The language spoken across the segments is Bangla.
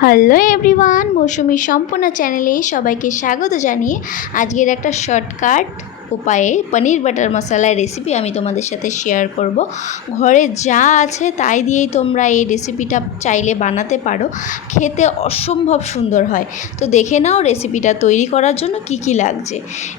হ্যালো এভরিওয়ান মৌসুমি সম্পূর্ণ চ্যানেলে সবাইকে স্বাগত জানিয়ে আজকের একটা শর্টকাট উপায়ে পনির বাটার মশলার রেসিপি আমি তোমাদের সাথে শেয়ার করব। ঘরে যা আছে তাই দিয়েই তোমরা এই রেসিপিটা চাইলে বানাতে পারো। খেতে অসম্ভব সুন্দর হয়। তো দেখে নাও রেসিপিটা তৈরি করার জন্য কি কি লাগছে।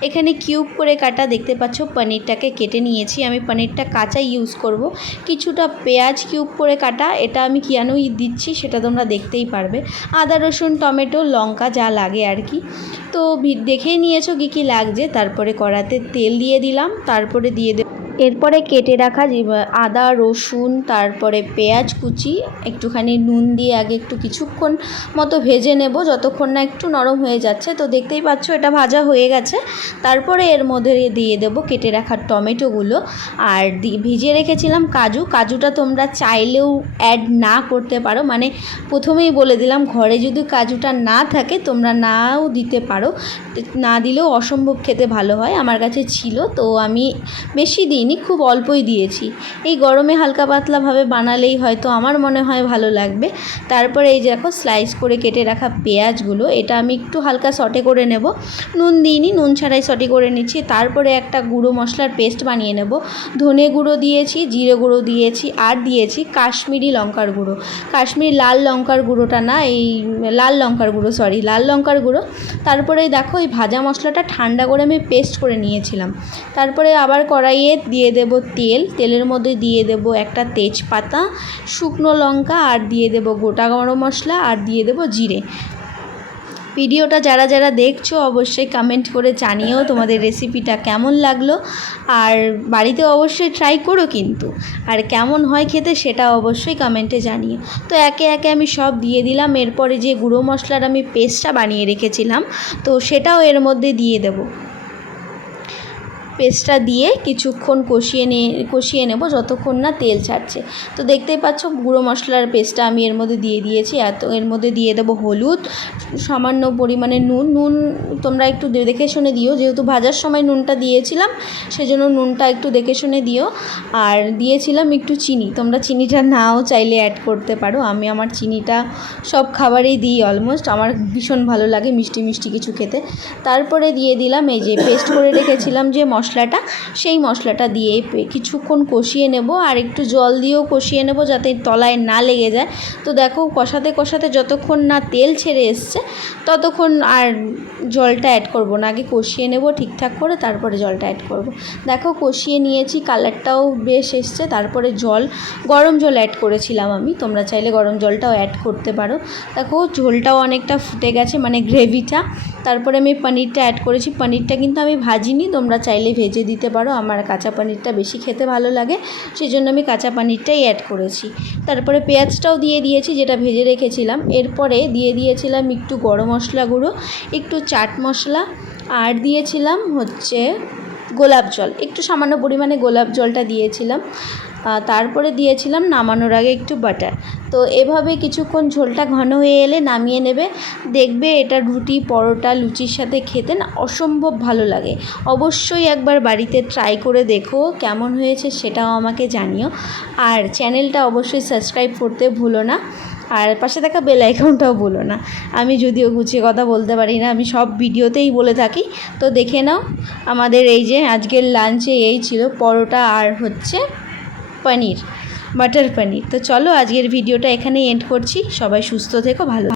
এখানে কিউব করে কাটা দেখতে পাচ্ছ, পনিরটাকে কেটে নিয়েছি। আমি পনিরটা কাঁচা ইউজ করব। কিছুটা পেঁয়াজ কিউব করে কাটা, এটা আমি কেন দিচ্ছি, সেটা তোমরা দেখতেই পারবে। আদা, রসুন, টমেটো, লঙ্কা, যা লাগে আর কি। তো দেখেই নিয়েছো কী কী লাগছে, তারপরে কড়াতে তেল দিয়ে দিলাম তারপরে দিয়ে এরপরে কেটে রাখা আদা, রসুন, তারপরে পেঁয়াজ কুচি, একটুখানি নুন দিয়ে আগে একটু কিছুক্ষণ মতো ভেজে নেব। যতক্ষণ না একটু নরম হয়ে যাচ্ছে, তো দেখতেই পাচ্ছ এটা ভাজা হয়ে গেছে। তারপরে এর মধ্যে দিয়ে দেবো কেটে রাখা টমেটোগুলো। আর ভিজিয়ে রেখেছিলাম কাজু। কাজুটা তোমরা চাইলেও অ্যাড না করতে পারো। মানে প্রথমেই বলে দিলাম, ঘরে যদি কাজুটা না থাকে, তোমরা নাও দিতে পারো। না দিলেও অসম্ভব খেতে ভালো হয়। আমার কাছে ছিল, তো আমি বেশি দিইনি। খুব অল্পই দিয়েছি। এই গরমে হালকা পাতলাভাবে বানালেই হয়তো আমার মনে হয় ভালো লাগবে। তারপরে এই দেখো স্লাইস করে কেটে রাখা পেঁয়াজগুলো, এটা আমি একটু হালকা সটে করে নেব। নুন দিইনি, নুন ছাড়াই সটে করে নিচ্ছি। তারপরে একটা গুঁড়ো মশলার পেস্ট বানিয়ে নেব। ধনে গুঁড়ো দিয়েছি, জিরে গুঁড়ো দিয়েছি, আর দিয়েছি কাশ্মীরি লঙ্কার গুঁড়ো। কাশ্মীরি লাল লঙ্কার গুঁড়োটা না, এই লাল লঙ্কার গুঁড়ো সরি লাল লঙ্কার গুঁড়ো। তারপরে দেখো, এই ভাজা মশলাটা ঠান্ডা করে আমি পেস্ট করে নিয়েছিলাম। তারপরে আবার কড়াইয়ে দিয়ে দেব তেল। তেলের মধ্যে দিয়ে দেব একটা তেজপাতা, শুকনো লঙ্কা আর দিয়ে দেব গোটা গরম মশলা আর দিয়ে দেব জিরে। ভিডিওটা যারা যারা দেখছ অবশ্যই কমেন্ট করে জানিও তোমাদের রেসিপিটা কেমন লাগল। আর বাড়িতে অবশ্যই ট্রাই করো কিন্তু। আর কেমন হয় খেতে সেটা অবশ্যই কমেন্টে জানিও। তো একে একে আমি সব দিয়ে দিলাম। এরপরে যে গুঁড়ো মশলার আমি পেস্টটা বানিয়ে রেখেছিলাম, তো সেটাও এর মধ্যে দিয়ে দেবো। পেস্টটা দিয়ে কিছুক্ষণ কষিয়ে নিয়ে কষিয়ে নেব যতক্ষণ না তেল ছাড়ছে। তো দেখতেই পাচ্ছ গুঁড়ো মশলার পেস্টটা আমি এর মধ্যে দিয়ে দিয়েছি। এত, এর মধ্যে দিয়ে দেবো হলুদ, সামান্য পরিমাণে নুন। নুন তোমরা একটু দেখে শুনে দিও। যেহেতু ভাজার সময় নুনটা দিয়েছিলাম, সেজন্য নুনটা একটু দেখে শুনে দিও। আর দিয়েছিলাম একটু চিনি। তোমরা চিনিটা নাও, চাইলে অ্যাড করতে পারো। আমি আমার চিনিটা সব খাবারেই দিই অলমোস্ট আমার ভীষণ ভালো লাগে মিষ্টি মিষ্টি কিছু খেতে। তারপরে দিয়ে দিলাম এই যে পেস্ট করে রেখেছিলাম যে মশলাটা, সেই মশলাটা দিয়ে কিছুক্ষণ কষিয়ে নেব আর একটু জল দিয়েও কষিয়ে নেব যাতে তলায় না লেগে যায়। তো দেখো কষাতে কষাতে যতক্ষণ না তেল ছেড়ে এসছে, ততক্ষণ আর জলটা অ্যাড করব না। আগে কষিয়ে নেব ঠিকঠাক করে, তারপরে জলটা অ্যাড করব। দেখো কষিয়ে নিয়েছি কালারটাও বেশ এসছে, তারপরে জল, গরম জল অ্যাড করেছিলাম আমি। তোমরা চাইলে গরম জলটাও অ্যাড করতে পারো। দেখো ঝোলটাও অনেকটা ফুটে গেছে মানে গ্রেভিটা তারপরে আমি পনিরটা অ্যাড করেছি। পনিরটা কিন্তু আমি ভাজিনি, তোমরা চাইলে ভেজে দিতে পারো। আমার কাঁচা পানিরটা বেশি খেতে ভালো লাগে সেই জন্য আমি কাঁচা পানিরটাই অ্যাড করেছি। তারপরে পেঁয়াজটাও দিয়ে দিয়েছি, যেটা ভেজে রেখেছিলাম। এরপরে দিয়ে দিয়েছিলাম একটু গরম মশলা গুঁড়ো, একটু চাট মশলা, আর দিয়েছিলাম হচ্ছে গোলাপ জল। একটু সামান্য পরিমাণে গোলাপ জলটা দিয়েছিলাম। তারপরে দিয়েছিলাম নামানোর আগে একটু বাটার তো এভাবে কিছুক্ষণ ঝোলটা ঘন হয়ে এলে নামিয়ে নেবে। দেখবে এটা রুটি, পরোটা, লুচির সাথে খেতে না অসম্ভব ভালো লাগে। অবশ্যই একবার বাড়িতে ট্রাই করে দেখো কেমন হয়েছে সেটাও আমাকে জানিও। আর চ্যানেলটা অবশ্যই সাবস্ক্রাইব করতে ভুলো না। আর পাশে থাকা বেল আইকনটাও বলো না। আমি যদিও গুছিয়ে কথা বলতে পারি না, আমি সব ভিডিওতেই বলে থাকি। তো দেখে নাও, আমাদের এই যে আজকের লাঞ্চে এই ছিল, পরোটা আর হচ্ছে পনির বাটার পনির। তো চলো আজকের ভিডিওটা এখানেই এন্ড করছি। সবাই সুস্থ থেকো ভালো